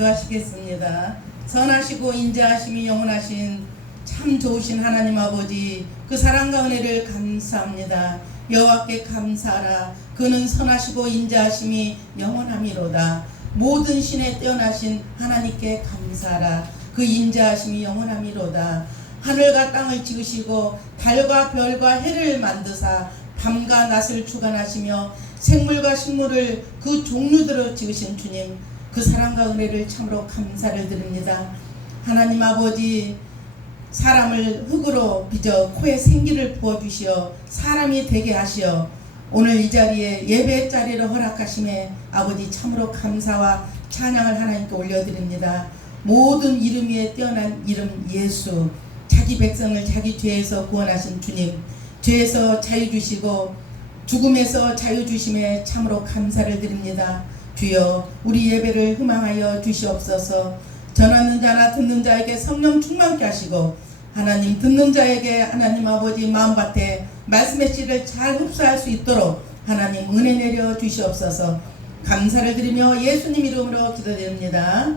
기도하시겠습니다. 선하시고 인자하심이 영원하신 참 좋으신 하나님 아버지, 그 사랑과 은혜를 감사합니다. 여호와께 감사하라. 그는 선하시고 인자하심이 영원함이로다. 모든 신에 뛰어나신 하나님께 감사하라. 그 인자하심이 영원함이로다. 하늘과 땅을 지으시고 달과 별과 해를 만드사 밤과 낮을 주관하시며 생물과 식물을 그 종류대로 지으신 주님, 그 사랑과 은혜를 참으로 감사를 드립니다. 하나님 아버지, 사람을 흙으로 빚어 코에 생기를 부어주시어 사람이 되게 하시어 오늘 이 자리에 예배 자리를 허락하심에 아버지 참으로 감사와 찬양을 하나님께 올려드립니다. 모든 이름 위에 뛰어난 이름 예수, 자기 백성을 자기 죄에서 구원하신 주님, 죄에서 자유 주시고 죽음에서 자유 주심에 참으로 감사를 드립니다. 주여, 우리 예배를 희망하여 주시옵소서. 전하는 자나 듣는 자에게 성령 충만케 하시고 하나님 듣는 자에게 하나님 아버지 마음밭에 말씀의 씨를 잘 흡수할 수 있도록 하나님 은혜 내려 주시옵소서. 감사를 드리며 예수님 이름으로 기도드립니다.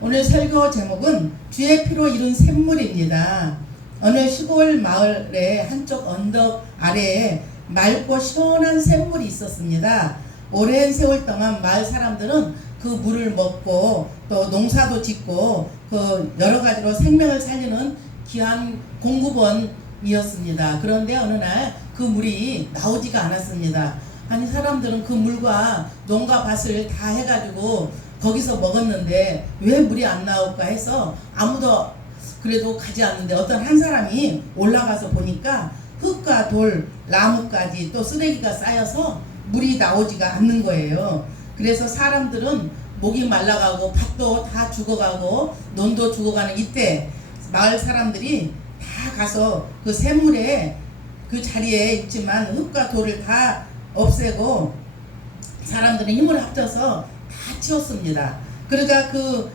오늘 설교 제목은 주의 피로 이룬 샘물입니다. 어느 시골 마을의 한쪽 언덕 아래에 맑고 시원한 샘물이 있었습니다. 오랜 세월 동안 마을 사람들은 그 물을 먹고 또 농사도 짓고 그 여러 가지로 생명을 살리는 귀한 공급원이었습니다. 그런데 어느 날 그 물이 나오지가 않았습니다. 아니, 사람들은 그 물과 농가 밭을 다 해가지고 거기서 먹었는데 왜 물이 안 나올까 해서 아무도 그래도 가지 않는데 어떤 한 사람이 올라가서 보니까 흙과 돌, 나무까지 또 쓰레기가 쌓여서 물이 나오지가 않는 거예요. 그래서 사람들은 목이 말라가고 밭도 다 죽어가고 논도 죽어가는 이때 마을 사람들이 다 가서 그 샘물에 그 자리에 있지만 흙과 돌을 다 없애고 사람들은 힘을 합쳐서 다 치웠습니다. 그러다 그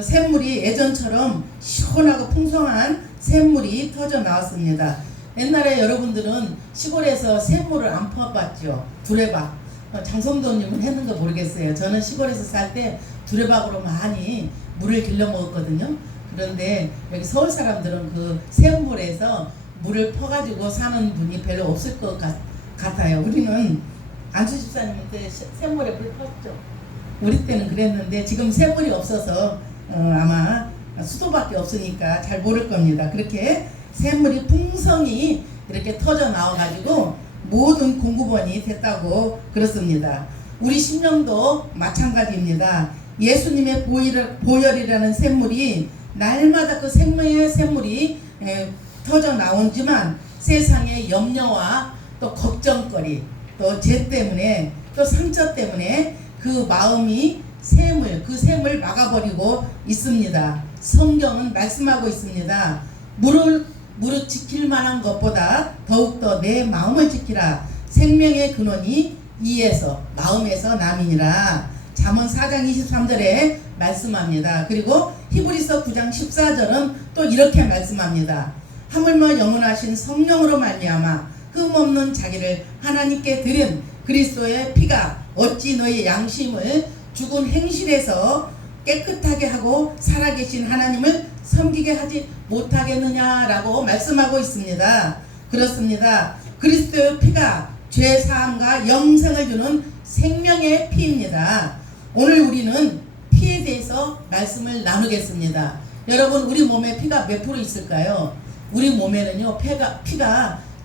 샘물이 예전처럼 시원하고 풍성한 샘물이 터져 나왔습니다. 옛날에 여러분들은 시골에서 샘물을 안 퍼봤죠. 두레박. 장성도님은 했는 거 모르겠어요. 저는 시골에서 살 때 두레박으로 많이 물을 길러 먹었거든요. 그런데 여기 서울 사람들은 그 샘물에서 물을 퍼가지고 사는 분이 별로 없을 것 같아요. 우리는 안수 집사님 때 샘물에 물 폈죠. 우리 때는 그랬는데 지금 샘물이 없어서 아마 수도밖에 없으니까 잘 모를 겁니다. 그렇게 샘물이 풍성히 이렇게 터져 나와가지고 모든 공급원이 됐다고 그렇습니다. 우리 심령도 마찬가지입니다. 예수님의 보혈이라는 샘물이 날마다 그 생명의 샘물이 터져 나오지만 세상의 염려와 또 걱정거리, 또 죄 때문에 또 상처 때문에 그 마음이 그 샘을 막아버리고 있습니다. 성경은 말씀하고 있습니다. 무릇 지킬 만한 것보다 더욱더 내 마음을 지키라. 생명의 근원이 이에서 마음에서 남이니라. 잠언 4장 23절에 말씀합니다. 그리고 히브리서 9장 14절은 또 이렇게 말씀합니다. 하물며 영원하신 성령으로 말미암아 흠없는 자기를 하나님께 드린 그리스도의 피가 어찌 너희 양심을 죽은 행실에서 깨끗하게 하고 살아계신 하나님을 섬기게 하지 못하겠느냐라고 말씀하고 있습니다. 그렇습니다. 그리스도의 피가 죄 사함과 영생을 주는 생명의 피입니다. 오늘 우리는 피에 대해서 말씀을 나누겠습니다. 여러분, 우리 몸에 피가 몇 프로 있을까요? 우리 몸에는요, 피가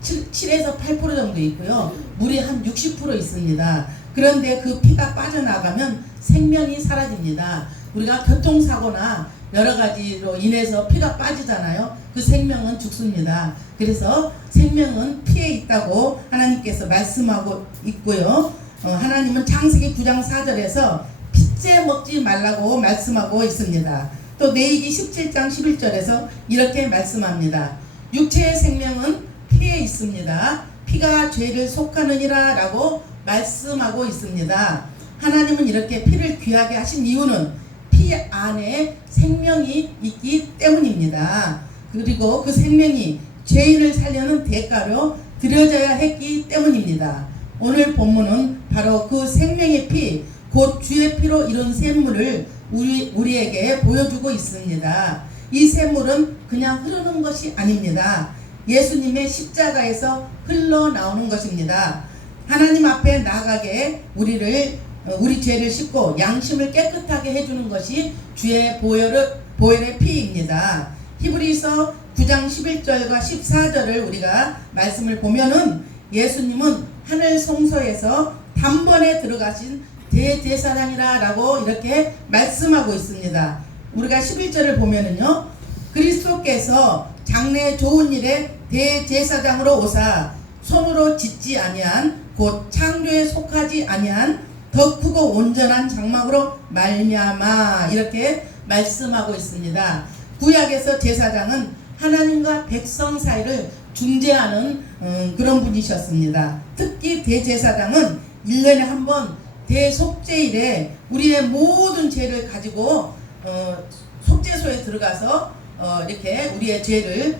7에서 8% 정도 있고요. 물이 한 60% 있습니다. 그런데 그 피가 빠져나가면 생명이 사라집니다. 우리가 교통사고나 여러 가지로 인해서 피가 빠지잖아요. 그 생명은 죽습니다. 그래서 생명은 피에 있다고 하나님께서 말씀하고 있고요. 하나님은 창세기 9장 4절에서 핏째 먹지 말라고 말씀하고 있습니다. 또 레위기 17장 11절에서 이렇게 말씀합니다. 육체의 생명은 피에 있습니다. 피가 죄를 속하느니라 라고 말씀하고 있습니다. 하나님은 이렇게 피를 귀하게 하신 이유는 피 안에 생명이 있기 때문입니다. 그리고 그 생명이 죄인을 살려는 대가로 드려져야 했기 때문입니다. 오늘 본문은 바로 그 생명의 피, 곧 주의 피로 이룬 샘물을 우리에게 보여주고 있습니다. 이 샘물은 그냥 흐르는 것이 아닙니다. 예수님의 십자가에서 흘러나오는 것입니다. 하나님 앞에 나가게 우리 죄를 씻고 양심을 깨끗하게 해주는 것이 주의 보혈의 피입니다. 히브리서 9장 11절과 14절을 우리가 말씀을 보면은 예수님은 하늘 성소에서 단번에 들어가신 대제사장이라고 이렇게 말씀하고 있습니다. 우리가 11절을 보면은요, 그리스도께서 장래 좋은 일에 대제사장으로 오사 손으로 짓지 아니한 곧 창조에 속하지 아니한 더 크고 온전한 장막으로 말미암아 이렇게 말씀하고 있습니다. 구약에서 제사장은 하나님과 백성 사이를 중재하는 그런 분이셨습니다. 특히 대제사장은 1년에 한 번 대속죄일에 우리의 모든 죄를 가지고 속죄소에 들어가서 이렇게 우리의 죄를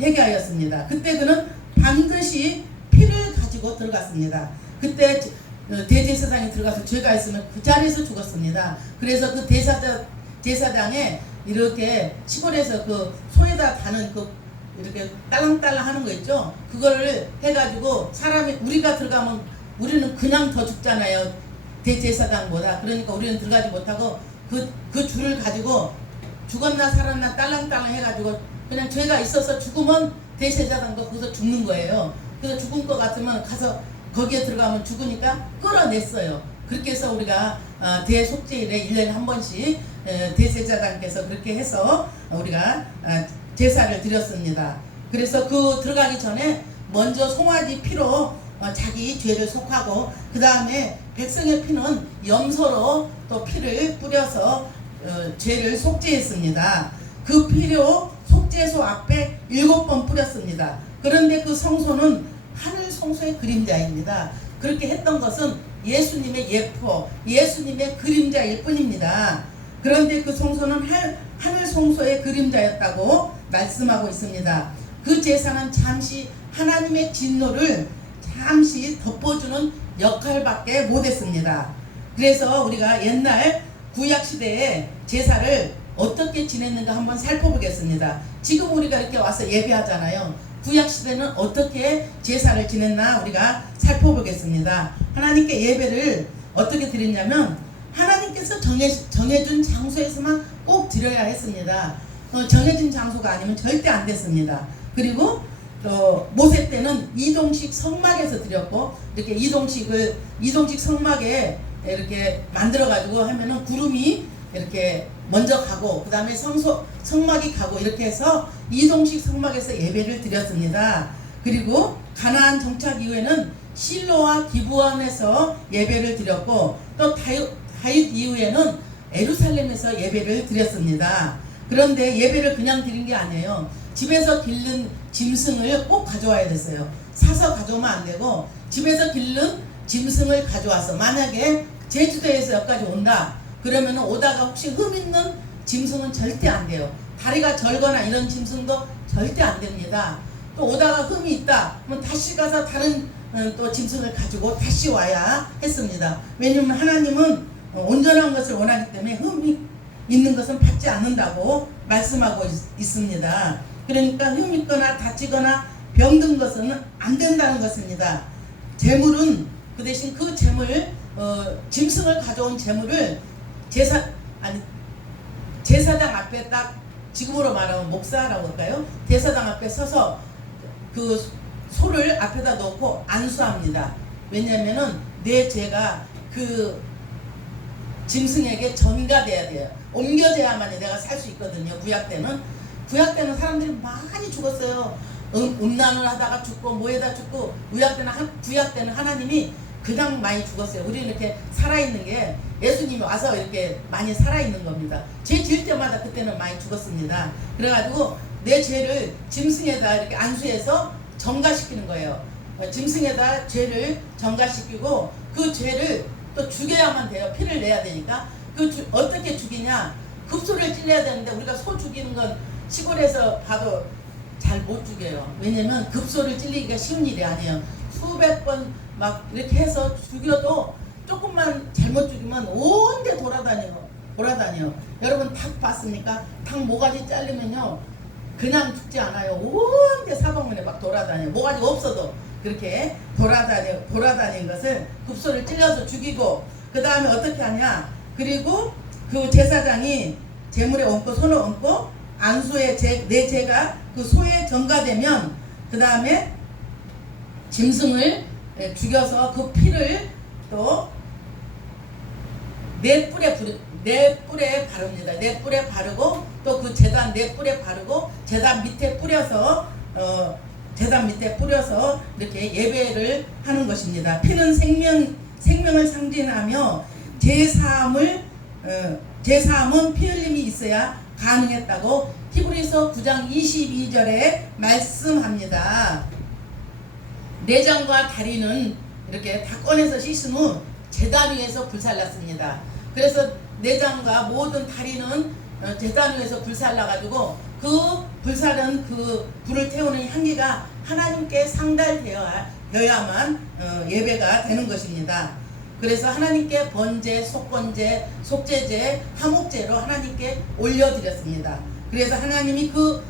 회개하였습니다. 그때 그는 반드시 피를 가지고 들어갔습니다. 그때 대제사장이 들어가서 죄가 있으면 그 자리에서 죽었습니다. 그래서 그 제사장에 이렇게 시골에서 그 소에다 다는 그 이렇게 딸랑딸랑 하는 거 있죠. 그거를 해가지고 사람이 우리가 들어가면 우리는 그냥 더 죽잖아요. 대제사장보다. 그러니까 우리는 들어가지 못하고 그 줄을 가지고 죽었나 살았나 딸랑딸랑 해가지고 그냥 죄가 있어서 죽으면 대제사장도 거기서 죽는 거예요. 그래서 죽은 것 같으면 가서 거기에 들어가면 죽으니까 끌어냈어요. 그렇게 해서 우리가 대속죄일에 1년에 한 번씩 대제사장께서 그렇게 해서 우리가 제사를 드렸습니다. 그래서 그 들어가기 전에 먼저 송아지 피로 자기 죄를 속하고 그 다음에 백성의 피는 염소로 또 피를 뿌려서 죄를 속죄했습니다. 그 피로 속죄소 앞에 7번 뿌렸습니다. 그런데 그 성소는 하늘 성소의 그림자입니다. 그렇게 했던 것은 예수님의 예포, 예수님의 그림자일 뿐입니다. 그런데 그 성소는 하늘 성소의 그림자였다고 말씀하고 있습니다. 그 제사는 잠시 하나님의 진노를 잠시 덮어주는 역할밖에 못했습니다. 그래서 우리가 옛날 구약시대에 제사를 어떻게 지냈는가 한번 살펴보겠습니다. 지금 우리가 이렇게 와서 예배하잖아요. 구약시대는 어떻게 제사를 지냈나 우리가 살펴보겠습니다. 하나님께 예배를 어떻게 드렸냐면 하나님께서 정해준 장소에서만 꼭 드려야 했습니다. 정해진 장소가 아니면 절대 안 됐습니다. 그리고 또 모세 때는 이동식 성막에서 드렸고 이렇게 이동식 성막에 이렇게 만들어 가지고 하면은 구름이 이렇게 먼저 가고 그 다음에 성막이 가고 이렇게 해서 이동식 성막에서 예배를 드렸습니다. 그리고 가나안 정착 이후에는 실로와 기브온에서 예배를 드렸고 또 다윗 이후에는 예루살렘에서 예배를 드렸습니다. 그런데 예배를 그냥 드린 게 아니에요. 집에서 기른 짐승을 꼭 가져와야 됐어요. 사서 가져오면 안 되고 집에서 기른 짐승을 가져와서 만약에 제주도에서 여기까지 온다 그러면 오다가 혹시 흠 있는 짐승은 절대 안 돼요. 다리가 절거나 이런 짐승도 절대 안 됩니다. 또 오다가 흠이 있다 그러면 다시 가서 다른 또 짐승을 가지고 다시 와야 했습니다. 왜냐하면 하나님은 온전한 것을 원하기 때문에 흠이 있는 것은 받지 않는다고 말씀하고 있습니다. 그러니까 흠 있거나 다치거나 병든 것은 안 된다는 것입니다. 재물은 그 대신 그 재물 짐승을 가져온 재물을 제사장 앞에 딱 지금으로 말하면 목사라고 할까요? 제사장 앞에 서서 그 소를 앞에다 놓고 안수합니다. 왜냐면은 내 죄가 그 짐승에게 전가돼야 돼요. 옮겨져야만이 내가 살 수 있거든요. 구약 때는 사람들이 많이 죽었어요. 음란을 하다가 죽고 뭐에다 죽고 구약 때는 하나님이 그냥 많이 죽었어요. 우리는 이렇게 살아있는 게 예수님이 와서 이렇게 많이 살아있는 겁니다. 죄 지을 때마다 그때는 많이 죽었습니다. 그래가지고 내 죄를 짐승에다 이렇게 안수해서 정가시키는 거예요. 짐승에다 죄를 정가시키고 그 죄를 또 죽여야만 돼요. 피를 내야 되니까. 어떻게 죽이냐? 급소를 찔러야 되는데 우리가 소 죽이는 건 시골에서 봐도 잘 못 죽여요. 왜냐면 급소를 찔리기가 쉬운 일이 아니에요. 수백 번 막 이렇게 해서 죽여도 조금만 잘못 죽이면 온데 돌아다녀요. 여러분 닭 봤습니까? 닭 모가지 자르면요 그냥 죽지 않아요. 온데 사방문에 막 돌아다녀요. 모가지가 없어도 그렇게 돌아다니는 것을 급소를 찔러서 죽이고, 그 다음에 어떻게 하냐, 그리고 그 제사장이 제물에 얹고 손을 얹고 안수에 내 죄가 그 소에 전가되면 그 다음에 짐승을 죽여서 그 피를 또 네 뿔에 바릅니다. 네 뿔에 바르고 또 그 제단 네 뿔에 바르고 제단 밑에 뿌려서 이렇게 예배를 하는 것입니다. 피는 생명을 상징하며 제사함은 피 흘림이 있어야 가능했다고 히브리서 9장 22절에 말씀합니다. 내장과 다리는 이렇게 다 꺼내서 씻은 후 제단 위에서 불살랐습니다. 그래서 내장과 모든 다리는 제단 위에서 불살라가지고 그 불살은 그 불을 태우는 향기가 하나님께 상달되어야만 예배가 되는 것입니다. 그래서 하나님께 번제, 속번제, 속죄제, 화목제로 하나님께 올려드렸습니다. 그래서 하나님이 그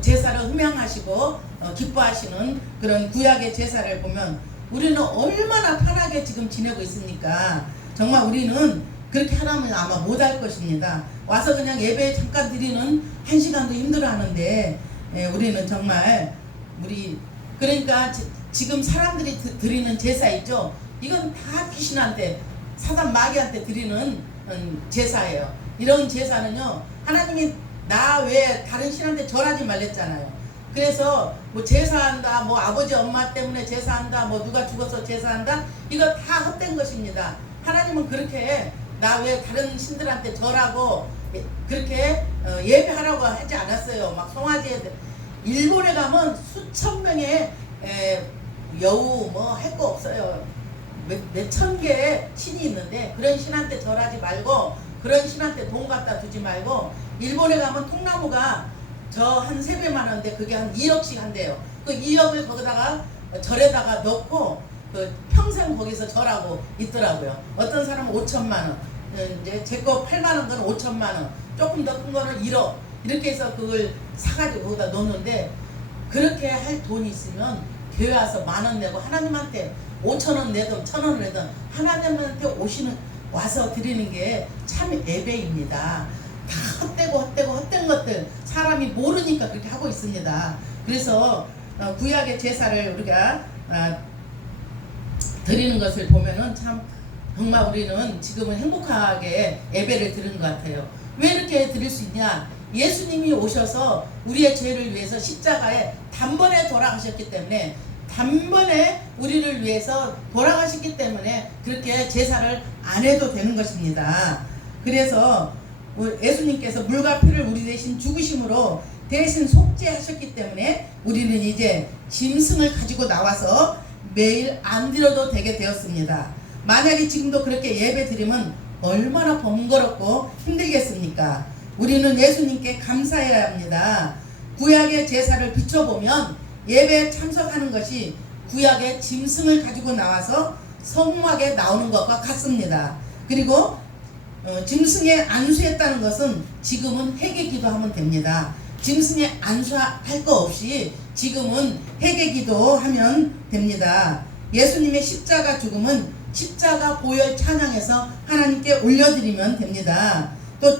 제사를 흠양하시고 기뻐하시는 그런 구약의 제사를 보면 우리는 얼마나 편하게 지금 지내고 있습니까? 정말 우리는 그렇게 하라면 아마 못할 것입니다. 와서 그냥 예배 잠깐 드리는 1시간도 힘들어하는데 우리는 정말 그러니까 지금 사람들이 드리는 제사 있죠? 이건 다 귀신한테, 사단 마귀한테 드리는 제사예요. 이런 제사는요, 하나님이 나 외에 다른 신한테 절하지 말랬잖아요. 그래서 뭐 제사한다, 뭐 아버지 엄마 때문에 제사한다, 뭐 누가 죽어서 제사한다, 이거 다 헛된 것입니다. 하나님은 그렇게 나 외에 다른 신들한테 절하고 그렇게 예배하라고 하지 않았어요. 막 송아지에 일본에 가면 수천 명의 여우 뭐 할 거 없어요. 몇천 개의 신이 있는데 그런 신한테 절하지 말고, 그런 신한테 돈 갖다 두지 말고, 일본에 가면 통나무가 저 한 3배만 하는데 그게 한 2억씩 한대요. 그 2억을 거기다가 절에다가 넣고 그 평생 거기서 절하고 있더라고요. 어떤 사람은 5천만 원, 이제 제 거 8만 원 거는 5천만 원, 조금 더 큰 거는 1억 이렇게 해서 그걸 사가지고 거기다 놓는데, 그렇게 할 돈이 있으면 교회 와서 10,000원 내고 하나님한테 5,000원 내든 1,000원을 내든 하나님한테 와서 드리는 게 참 예배입니다. 다 헛된 것들 사람이 모르니까 그렇게 하고 있습니다. 그래서 구약의 제사를 우리가 드리는 것을 보면은 참 정말 우리는 지금은 행복하게 예배를 드리는 것 같아요. 왜 이렇게 드릴 수 있냐? 예수님이 오셔서 우리의 죄를 위해서 십자가에 단번에 돌아가셨기 때문에, 단번에 우리를 위해서 돌아가셨기 때문에 그렇게 제사를 안 해도 되는 것입니다. 그래서 예수님께서 물과 피를 우리 대신 죽으심으로 대신 속죄하셨기 때문에 우리는 이제 짐승을 가지고 나와서 매일 안 드려도 되게 되었습니다. 만약에 지금도 그렇게 예배 드리면 얼마나 번거롭고 힘들겠습니까? 우리는 예수님께 감사해야 합니다. 구약의 제사를 비춰보면 예배에 참석하는 것이 구약의 짐승을 가지고 나와서 성막에 나오는 것과 같습니다. 그리고 짐승에 안수했다는 것은 지금은 회개 기도하면 됩니다. 짐승에 안수할 거 없이 지금은 회개 기도하면 됩니다. 예수님의 십자가 죽음은 십자가 보혈 찬양해서 하나님께 올려드리면 됩니다. 또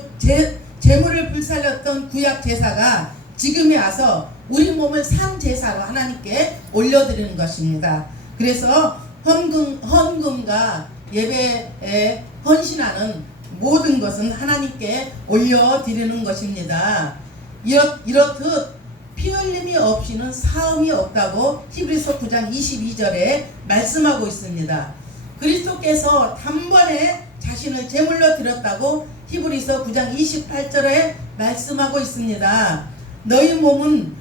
제물을 불살렸던 구약 제사가 지금에 와서 우리 몸을 산 제사로 하나님께 올려드리는 것입니다. 그래서 헌금과 예배에 헌신하는 모든 것은 하나님께 올려드리는 것입니다. 이렇듯 피 흘림이 없이는 사음이 없다고 히브리서 9장 22절에 말씀하고 있습니다. 그리스도께서 단번에 자신을 제물로 드렸다고 히브리서 9장 28절에 말씀하고 있습니다. 너희 몸을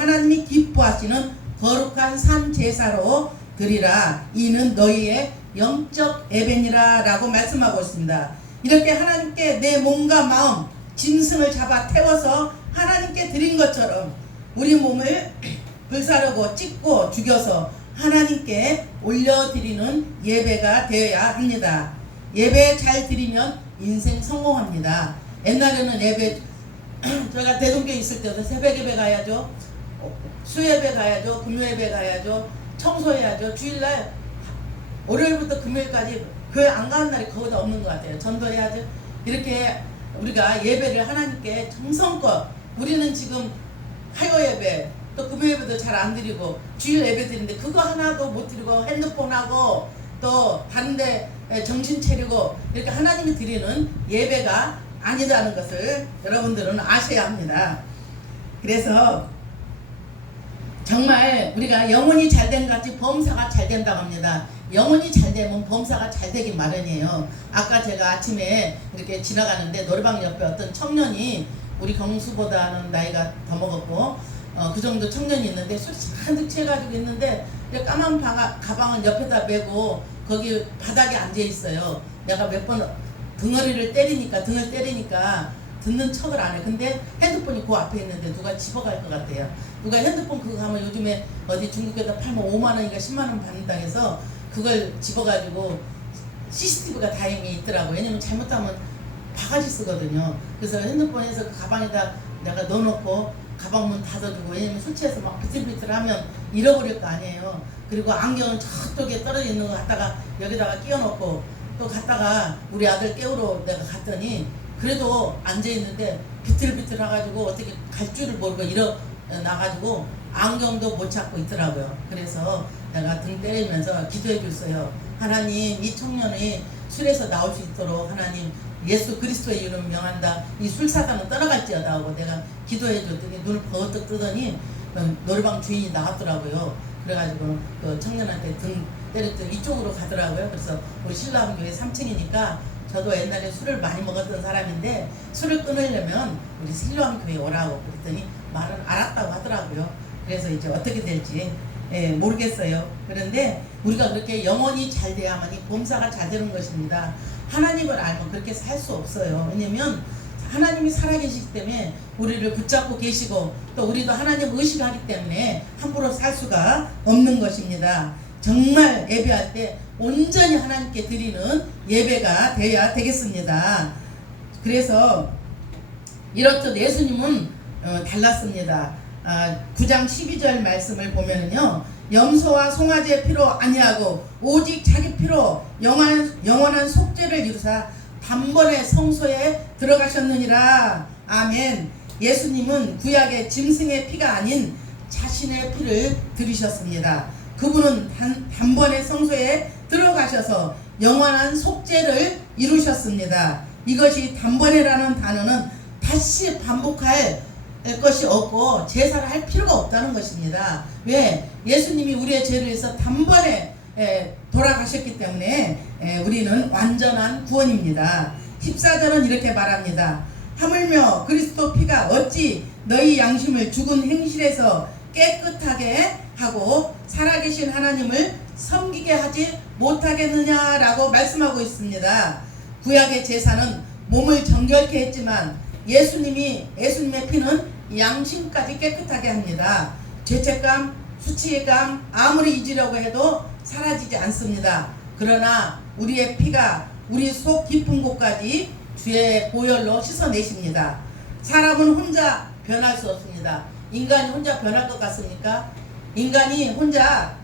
하나님이 기뻐하시는 거룩한 산 제사로 드리라. 이는 너희의 영적 예배니라 라고 말씀하고 있습니다. 이렇게 하나님께 내 몸과 마음, 짐승을 잡아 태워서 하나님께 드린 것처럼 우리 몸을 불사르고 찢고 죽여서 하나님께 올려드리는 예배가 되어야 합니다. 예배 잘 드리면 인생 성공합니다. 옛날에는 예배 제가 대동교에 있을 때도 새벽 예배 가야죠, 수예배 가야죠, 금요예배 가야죠, 청소해야죠. 주일날 월요일부터 금요일까지 교회 안 가는 날이 거의 없는 것 같아요. 전도해야죠. 이렇게 우리가 예배를 하나님께 정성껏, 우리는 지금 화요 예배 또 금요 예배도 잘 안 드리고 주일 예배 드리는데 그거 하나도 못 드리고 핸드폰하고 또 다른데 정신 차리고 이렇게 하나님이 드리는 예배가 아니라는 것을 여러분들은 아셔야 합니다. 그래서 정말 우리가 영혼이 잘된 같이 범사가 잘 된다고 합니다. 영혼이 잘 되면 범사가 잘 되기 마련이에요. 아까 제가 아침에 이렇게 지나가는데 노래방 옆에 어떤 청년이 우리 경수보다는 나이가 더 먹었고 그 정도 청년이 있는데 술 잔뜩 취해가지고 있는데 까만 가방을 옆에다 메고 거기 바닥에 앉아 있어요. 내가 몇 번 등을 때리니까 듣는 척을 안 해. 근데 핸드폰이 그 앞에 있는데 누가 집어갈 것 같아요. 누가 핸드폰 그거 가면 요즘에 어디 중국에다 팔면 5만원인가 10만원 받는다 해서 그걸 집어가지고 CCTV가 다행히 있더라고요. 왜냐면 잘못하면 바가지 쓰거든요. 그래서 핸드폰에서 그 가방에다 내가 넣어놓고 가방 문 닫아주고, 왜냐면 술 취해서 막 비틀비틀하면 잃어버릴 거 아니에요. 그리고 안경은 저쪽에 떨어져 있는 거 갖다가 여기다가 끼워놓고 또 갔다가 우리 아들 깨우러 내가 갔더니 그래도 앉아있는데 비틀비틀 해가지고 어떻게 갈 줄을 모르고 일어나가지고 안경도 못 찾고 있더라고요. 그래서 내가 등 때리면서 기도해 줬어요. 하나님, 이 청년이 술에서 나올 수 있도록 하나님 예수 그리스도의 이름 명한다. 이 술사단은 떠나갈지어다 하고 내가 기도해 줬더니 눈을 버뜩 뜨더니 노래방 주인이 나왔더라고요. 그래가지고 그 청년한테 등 때렸더니 이쪽으로 가더라고요. 그래서 우리 신라암교회 3층이니까 저도 옛날에 술을 많이 먹었던 사람인데 술을 끊으려면 우리 신라암교회 오라고 그랬더니 말은 알았다고 하더라고요. 그래서 이제 어떻게 될지 모르겠어요. 그런데 우리가 그렇게 영혼이 잘 돼야만이 범사가 잘 되는 것입니다. 하나님을 알면 그렇게 살 수 없어요. 왜냐면 하나님이 살아계시기 때문에 우리를 붙잡고 계시고 또 우리도 하나님 의식하기 때문에 함부로 살 수가 없는 것입니다. 정말 예배할 때 온전히 하나님께 드리는 예배가 되어야 되겠습니다. 그래서 이렇듯 예수님은 달랐습니다. 9장 12절 말씀을 보면은요, 염소와 송아지의 피로 아니하고 오직 자기 피로 영원한 속죄를 이루사 단번에 성소에 들어가셨느니라. 아멘. 예수님은 구약의 짐승의 피가 아닌 자신의 피를 들이셨습니다. 그분은 단번에 성소에 들어가셔서 영원한 속죄를 이루셨습니다. 이것이 단번에라는 단어는 다시 반복할 것이 없고 제사를 할 필요가 없다는 것입니다. 왜? 예수님이 우리의 죄를 위해서 단번에 돌아가셨기 때문에 우리는 완전한 구원입니다. 14절은 이렇게 말합니다. 하물며 그리스도 피가 어찌 너희 양심을 죽은 행실에서 깨끗하게 하고 살아계신 하나님을 섬기게 하지 못하겠느냐라고 말씀하고 있습니다. 구약의 제사는 몸을 정결케 했지만 예수님의 피는 양심까지 깨끗하게 합니다. 죄책감, 수치감 아무리 잊으려고 해도 사라지지 않습니다. 그러나 우리의 피가 우리 속 깊은 곳까지 주의 보혈로 씻어내십니다. 사람은 혼자 변할 수 없습니다. 인간이 혼자 변할 것 같습니까? 인간이 혼자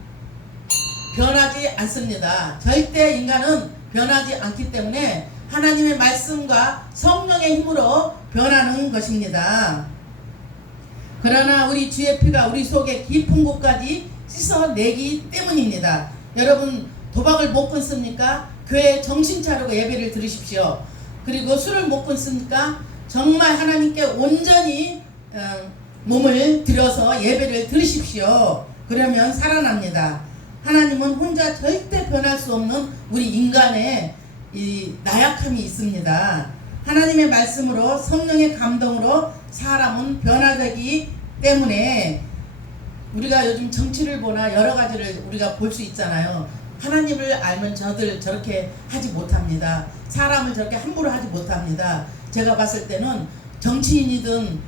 변하지 않습니다. 절대 인간은 변하지 않기 때문에 하나님의 말씀과 성령의 힘으로 변하는 것입니다. 그러나 우리 주의 피가 우리 속의 깊은 곳까지 씻어내기 때문입니다. 여러분, 도박을 못 끊습니까? 교회에 정신 차리고 예배를 드리십시오. 그리고 술을 못 끊습니까? 정말 하나님께 온전히 몸을 들여서 예배를 드리십시오. 그러면 살아납니다. 하나님은 혼자 절대 변할 수 없는 우리 인간의 이 나약함이 있습니다. 하나님의 말씀으로 성령의 감동으로 사람은 변화되기 때문에 우리가 요즘 정치를 보나 여러 가지를 우리가 볼 수 있잖아요. 하나님을 알면 저렇게 하지 못합니다. 사람을 저렇게 함부로 하지 못합니다. 제가 봤을 때는 정치인이든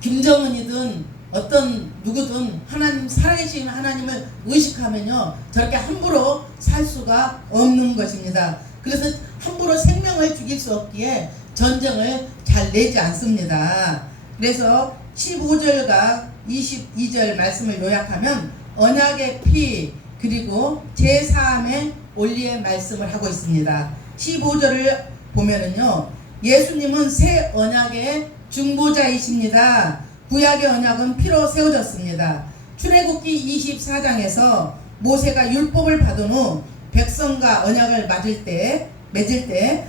김정은이든 어떤 누구든 하나님 살아계신 하나님을 의식하면요 저렇게 함부로 살 수가 없는 것입니다. 그래서 함부로 생명을 죽일 수 없기에 전쟁을 잘 내지 않습니다. 그래서 15절과 22절 말씀을 요약하면 언약의 피 그리고 제사함의 올리의 말씀을 하고 있습니다. 15절을 보면은요 예수님은 새 언약의 중보자이십니다. 구약의 언약은 피로 세워졌습니다. 출애굽기 24장에서 모세가 율법을 받은 후 백성과 언약을 맺을 때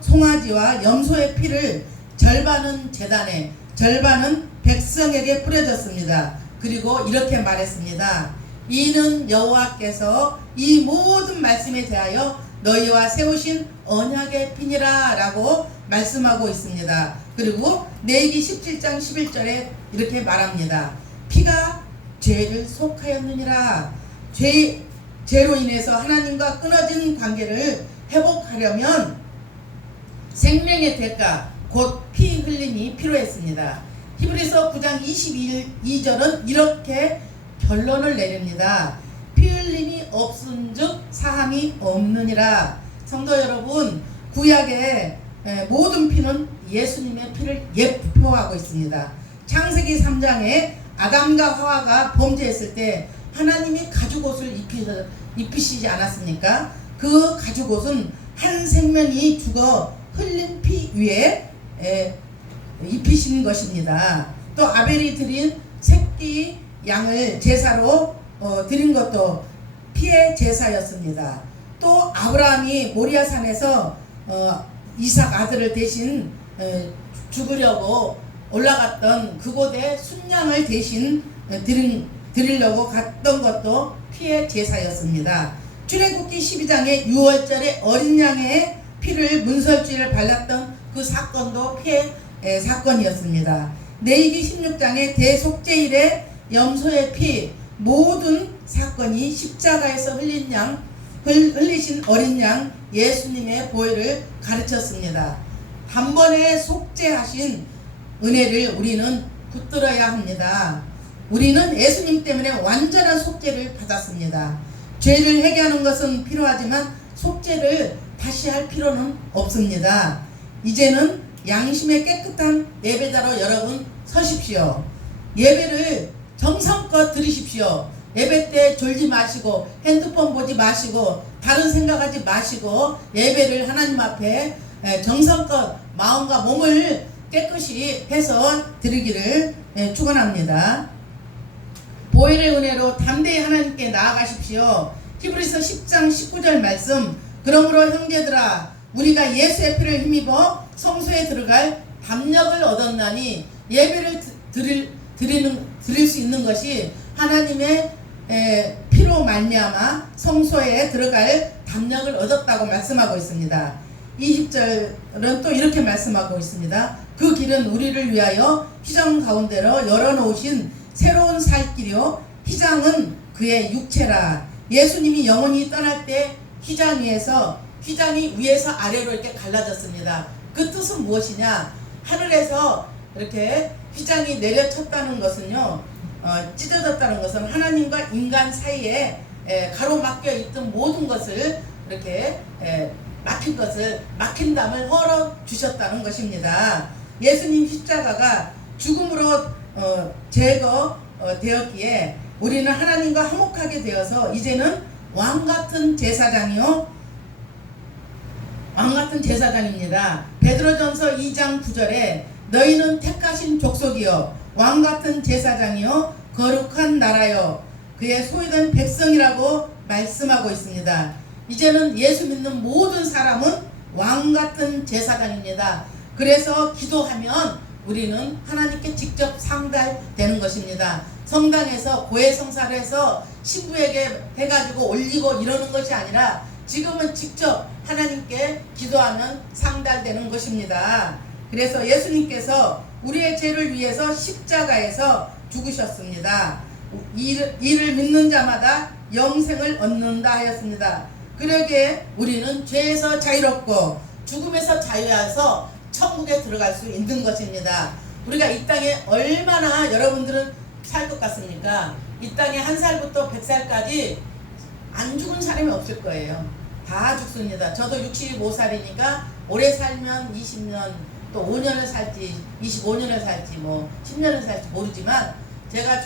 송아지와 염소의 피를 절반은 제단에 절반은 백성에게 뿌려졌습니다. 그리고 이렇게 말했습니다. 이는 여호와께서 이 모든 말씀에 대하여 너희와 세우신 언약의 피니라 라고 말씀하고 있습니다. 그리고 레위기 17장 11절에 이렇게 말합니다. 피가 죄를 속하였느니라. 죄로 인해서 하나님과 끊어진 관계를 회복하려면 생명의 대가 곧 피 흘림이 필요했습니다. 히브리서 9장 22절은 이렇게 결론을 내립니다. 피 흘림이 없은즉 사함이 없느니라. 성도 여러분, 구약의 모든 피는 예수님의 피를 예표하고 있습니다. 창세기 3장에 아담과 하와가 범죄했을 때 하나님이 가죽옷을 입히시지 않았습니까? 그 가죽옷은 한 생명이 죽어 흘린 피 위에 입히신 것입니다. 또 아벨이 드린 새끼 양을 제사로 드린 것도 피의 제사였습니다. 또 아브라함이 모리아산에서 이삭 아들을 대신 죽으려고 올라갔던 그곳에 순양을 대신 드리려고 갔던 것도 피의 제사였습니다. 출애굽기 12장에 6월절에 어린 양의 피를 문설주를 발랐던 그 사건도 피의 사건이었습니다. 레위기 16장에 대속죄일에 염소의 피 모든 사건이 십자가에서 흘리신 어린 양 예수님의 보혈을 가르쳤습니다. 단번에 속죄하신 은혜를 우리는 붙들어야 합니다. 우리는 예수님 때문에 완전한 속죄를 받았습니다. 죄를 회개하는 것은 필요하지만 속죄를 다시 할 필요는 없습니다. 이제는 양심의 깨끗한 예배자로 여러분 서십시오. 예배를 정성껏 드리십시오. 예배 때 졸지 마시고 핸드폰 보지 마시고 다른 생각하지 마시고 예배를 하나님 앞에 정성껏 마음과 몸을 깨끗이 해서 드리기를 축원합니다. 보혈의 은혜로 담대히 하나님께 나아가십시오. 히브리서 10장 19절 말씀. 그러므로 형제들아 우리가 예수의 피를 힘입어 성소에 들어갈 담력을 얻었나니 예배를 드릴 수 있는 것이 하나님의 피로 말미암아 성소에 들어갈 담력을 얻었다고 말씀하고 있습니다. 20절은 또 이렇게 말씀하고 있습니다. 그 길은 우리를 위하여 휘장 가운데로 열어놓으신 새로운 살 길이요 휘장은 그의 육체라. 예수님이 영원히 떠날 때 휘장이 위에서 아래로 이렇게 갈라졌습니다. 그 뜻은 무엇이냐? 하늘에서 이렇게 휘장이 내려쳤다는 것은요, 찢어졌다는 것은 하나님과 인간 사이에 가로막혀 있던 모든 것을 이렇게 막힌 담을 헐어 주셨다는 것입니다. 예수님 십자가가 죽음으로 제거되었기에 우리는 하나님과 화목하게 되어서 이제는 왕같은 제사장입니다. 베드로전서 2장 9절에 너희는 택하신 족속이요 왕같은 제사장이요 거룩한 나라요 그의 소유된 백성이라고 말씀하고 있습니다. 이제는 예수 믿는 모든 사람은 왕같은 제사장입니다. 그래서 기도하면 우리는 하나님께 직접 상달되는 것입니다. 성당에서 고해성사를 해서 신부에게 해가지고 올리고 이러는 것이 아니라 지금은 직접 하나님께 기도하면 상달되는 것입니다. 그래서 예수님께서 우리의 죄를 위해서 십자가에서 죽으셨습니다. 이를 믿는 자마다 영생을 얻는다 하였습니다. 그러기에 우리는 죄에서 자유롭고 죽음에서 자유해서 천국에 들어갈 수 있는 것입니다. 우리가 이 땅에 얼마나 여러분들은 살 것 같습니까? 이 땅에 1살부터 100살까지 안 죽은 사람이 없을 거예요. 다 죽습니다. 저도 65살이니까 올해 살면 20년 또 5년을 살지 25년을 살지 뭐 10년을 살지 모르지만 제가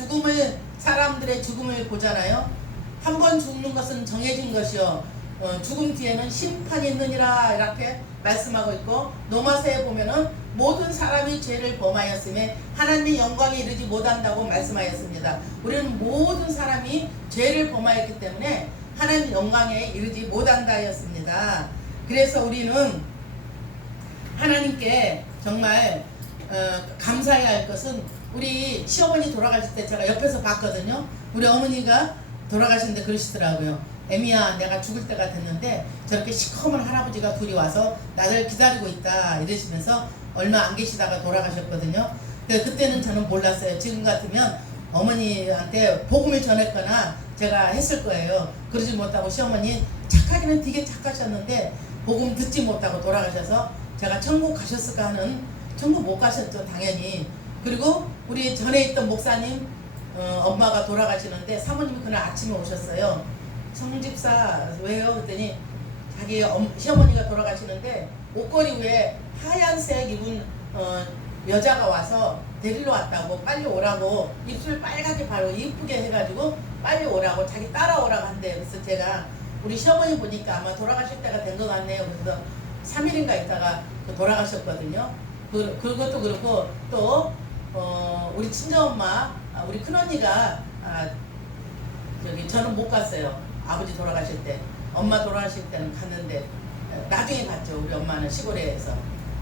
사람들의 죽음을 보잖아요. 한 번 죽는 것은 정해진 것이요 죽음 뒤에는 심판이 있느니라 이렇게 말씀하고 있고 로마서에 보면은 모든 사람이 죄를 범하였음에 하나님의 영광에 이르지 못한다고 말씀하였습니다. 우리는 모든 사람이 죄를 범하였기 때문에 하나님 영광에 이르지 못한다 하였습니다. 그래서 우리는 하나님께 정말 감사해야 할 것은 우리 시어머니 돌아가실 때 제가 옆에서 봤거든요. 우리 어머니가 돌아가시는데 그러시더라고요. 애미야 내가 죽을 때가 됐는데 저렇게 시커먼 할아버지가 둘이 와서 나를 기다리고 있다 이러시면서 얼마 안 계시다가 돌아가셨거든요. 그때는 저는 몰랐어요. 지금 같으면 어머니한테 복음을 전했거나 제가 했을 거예요. 그러지 못하고 시어머니 착하기는 되게 착하셨는데 복음 듣지 못하고 돌아가셔서 제가 천국 가셨을까 하는 천국 못 가셨죠 당연히. 그리고 우리 전에 있던 목사님 엄마가 돌아가시는데 사모님이 그날 아침에 오셨어요. 성집사 왜요? 그랬더니 자기 시어머니가 돌아가시는데 옷걸이 위에 하얀색 입은 여자가 와서 데리러 왔다고 빨리 오라고 입술 빨갛게 바르고 이쁘게 해가지고 빨리 오라고 자기 따라오라고 한대. 그래서 제가 우리 시어머니 보니까 아마 돌아가실 때가 된 것 같네요. 그래서 3일인가 있다가 돌아가셨거든요. 그것도 그렇고 또 우리 친정엄마 우리 큰언니가 저는 못 갔어요. 아버지 돌아가실 때 엄마 돌아가실 때는 갔는데 나중에 갔죠. 우리 엄마는 시골에서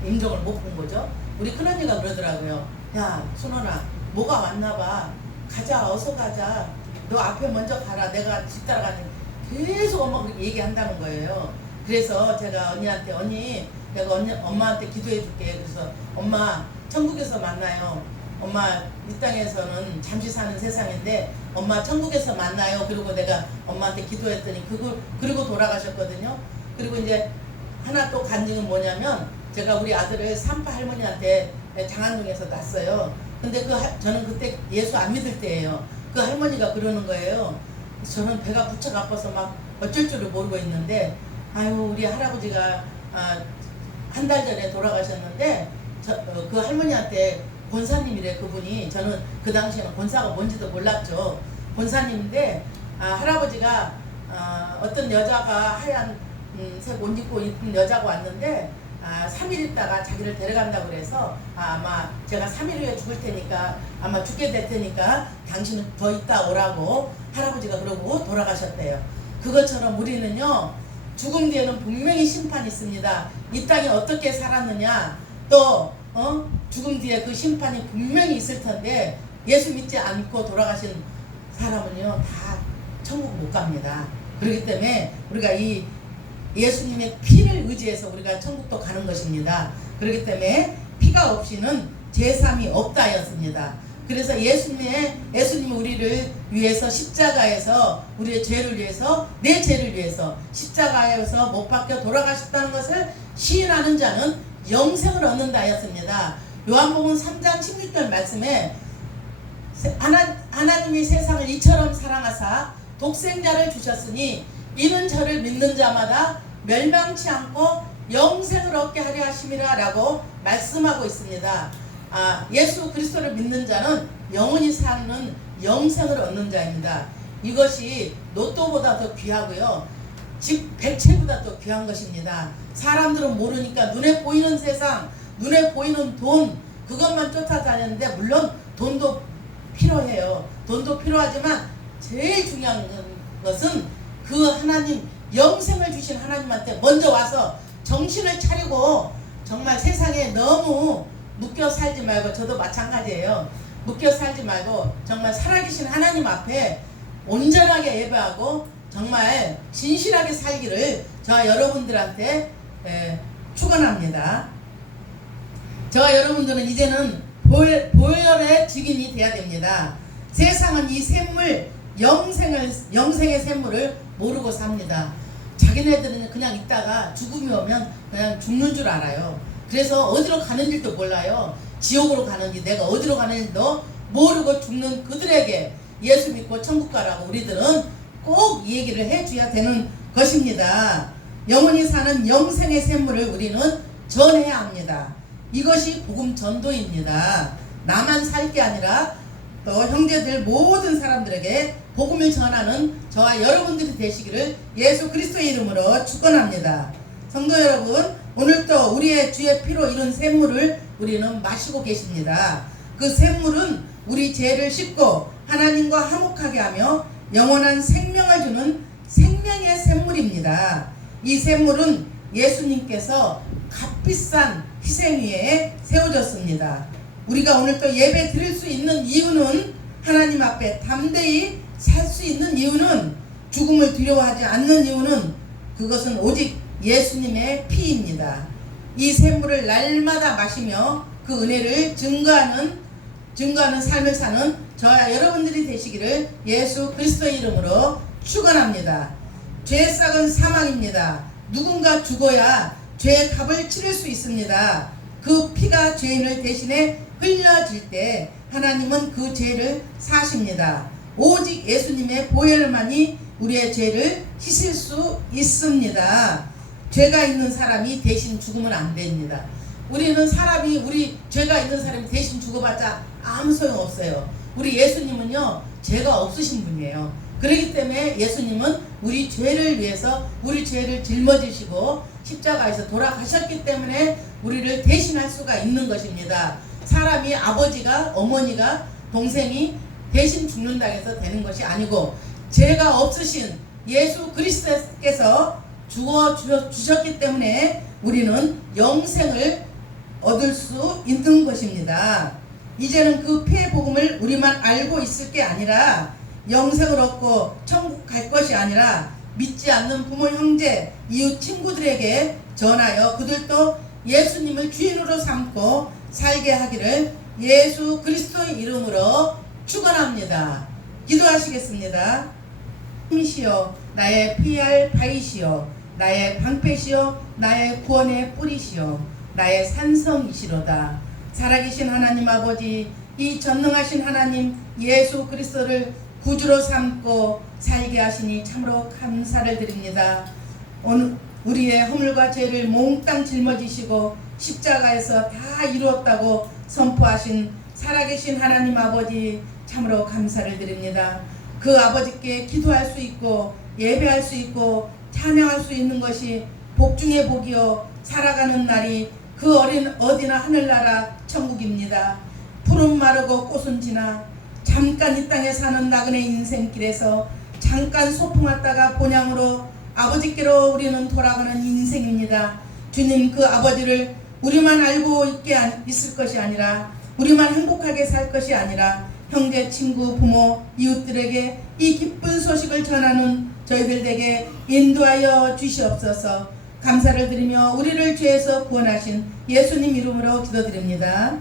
임종을 못 본 거죠. 우리 큰언니가 그러더라고요. 야 순원아 뭐가 왔나봐. 가자 어서 가자. 너 앞에 먼저 가라. 내가 뒤따라가는 계속 엄마가 그렇게 얘기한다는 거예요. 그래서 제가 언니한테 언니 내가 엄마한테 기도해 줄게. 그래서 엄마 천국에서 만나요. 엄마 이 땅에서는 잠시 사는 세상인데 엄마 천국에서 만나요. 그리고 내가 엄마한테 기도했더니 그리고 돌아가셨거든요. 그리고 이제 하나 또 간증은 뭐냐면 제가 우리 아들을 삼파 할머니한테 장안동에서 낳았어요. 근데 저는 그때 예수 안 믿을 때예요. 그 할머니가 그러는 거예요. 저는 배가 부쩍 아파서 막 어쩔 줄을 모르고 있는데 아유 우리 할아버지가 한 달 전에 돌아가셨는데 그 할머니한테 권사님이래. 그분이 저는 그 당시에는 권사가 뭔지도 몰랐죠. 권사님인데 할아버지가 어떤 여자가 하얀 색 옷 입고 이쁜 여자가 왔는데 3일 있다가 자기를 데려간다고 그래서 아마 제가 3일 후에 죽을 테니까 아마 죽게 될 테니까 당신은 더 있다 오라고 할아버지가 그러고 돌아가셨대요. 그것처럼 우리는요 죽음 뒤에는 분명히 심판이 있습니다. 이 땅에 어떻게 살았느냐 또 죽음 뒤에 그 심판이 분명히 있을 텐데 예수 믿지 않고 돌아가신 사람은요 다 천국 못 갑니다. 그렇기 때문에 우리가 이 예수님의 피를 의지해서 우리가 천국도 가는 것입니다. 그렇기 때문에 피가 없이는 제3이 없다 하였습니다. 그래서 예수님이 우리를 위해서 십자가에서 우리의 죄를 위해서 내 죄를 위해서 십자가에서 못 박혀 돌아가셨다는 것을 시인하는 자는 영생을 얻는다 하였습니다. 요한복음 3장 16절 말씀에 하나님이 세상을 이처럼 사랑하사 독생자를 주셨으니 이는 저를 믿는 자마다 멸망치 않고 영생을 얻게 하려 하심이라 라고 말씀하고 있습니다. 예수 그리스도를 믿는 자는 영원히 사는 영생을 얻는 자입니다. 이것이 로또보다 더 귀하고요. 집 백채보다 더 귀한 것입니다. 사람들은 모르니까 눈에 보이는 세상, 눈에 보이는 돈 그것만 쫓아다녔는데 물론 돈도 필요해요. 돈도 필요하지만 제일 중요한 것은 그 하나님 영생을 주신 하나님한테 먼저 와서 정신을 차리고 정말 세상에 너무 묶여 살지 말고 저도 마찬가지예요. 묶여 살지 말고 정말 살아계신 하나님 앞에 온전하게 예배하고 정말 진실하게 살기를 저와 여러분들한테 축원합니다. 저와 여러분들은 이제는 보혈의 증인이 되어야 됩니다. 세상은 이 샘물 영생의 샘물을 모르고 삽니다. 자기네들은 그냥 있다가 죽음이 오면 그냥 죽는 줄 알아요. 그래서 어디로 가는 줄도 몰라요. 지옥으로 가는지 내가 어디로 가는지도 모르고 죽는 그들에게 예수 믿고 천국 가라고 우리들은 꼭 이 얘기를 해줘야 되는 것입니다. 영원히 사는 영생의 샘물을 우리는 전해야 합니다. 이것이 복음 전도입니다. 나만 살 게 아니라 또 형제들 모든 사람들에게 복음을 전하는 저와 여러분들이 되시기를 예수 그리스도의 이름으로 축원합니다. 성도 여러분, 오늘도 우리의 주의 피로 이룬 샘물을 우리는 마시고 계십니다. 그 샘물은 우리 죄를 씻고 하나님과 화목하게 하며 영원한 생명을 주는 생명의 샘물입니다. 이 샘물은 예수님께서 값비싼 희생 위에 세워졌습니다. 우리가 오늘 또 예배 드릴 수 있는 이유는, 하나님 앞에 담대히 살 수 있는 이유는, 죽음을 두려워하지 않는 이유는, 그것은 오직 예수님의 피입니다. 이 샘물을 날마다 마시며 그 은혜를 증거하는 삶을 사는 저와 여러분들이 되시기를 예수 그리스도의 이름으로 축원합니다. 죄의 싹은 사망입니다. 누군가 죽어야 죄의 값을 치를 수 있습니다. 그 피가 죄인을 대신에 흘려질 때 하나님은 그 죄를 사십니다. 오직 예수님의 보혈만이 우리의 죄를 씻을 수 있습니다. 죄가 있는 사람이 대신 죽으면 안 됩니다. 우리 죄가 있는 사람이 대신 죽어봤자 아무 소용없어요. 우리 예수님은요, 죄가 없으신 분이에요. 그렇기 때문에 예수님은 우리 죄를 위해서 우리 죄를 짊어지시고 십자가에서 돌아가셨기 때문에 우리를 대신할 수가 있는 것입니다. 사람이 아버지가, 어머니가, 동생이 대신 죽는다고 해서 되는 것이 아니고, 죄가 없으신 예수 그리스도께서 죽어 주셨기 때문에 우리는 영생을 얻을 수 있는 것입니다. 이제는 그 피의 복음을 우리만 알고 있을 게 아니라, 영생을 얻고 천국 갈 것이 아니라 믿지 않는 부모, 형제, 이웃, 친구들에게 전하여 그들도 예수님을 주인으로 삼고 살게 하기를 예수 그리스도의 이름으로 축원합니다. 기도하시겠습니다. 힘이시여 나의 피할 바위시여 나의 방패시여 나의 구원의 뿌리시여 나의 산성이시로다. 살아계신 하나님 아버지, 이 전능하신 하나님 예수 그리스도를 구주로 삼고 살게 하시니 참으로 감사를 드립니다. 오늘 우리의 허물과 죄를 몽땅 짊어지시고 십자가에서 다 이루었다고 선포하신 살아계신 하나님 아버지, 참으로 감사를 드립니다. 그 아버지께 기도할 수 있고 예배할 수 있고 찬양할 수 있는 것이 복 중의 복이요 살아가는 날이 그 어디나 하늘나라 천국입니다. 푸른 마르고 꽃은 지나 잠깐 이 땅에 사는 나그네 인생길에서 잠깐 소풍 왔다가 본향으로 아버지께로 우리는 돌아가는 인생입니다. 주님, 그 아버지를 우리만 알고 있을 것이 아니라, 우리만 행복하게 살 것이 아니라 형제, 친구, 부모, 이웃들에게 이 기쁜 소식을 전하는 저희들 에게 인도하여 주시옵소서. 감사를 드리며 우리를 죄에서 구원하신 예수님 이름으로 기도드립니다.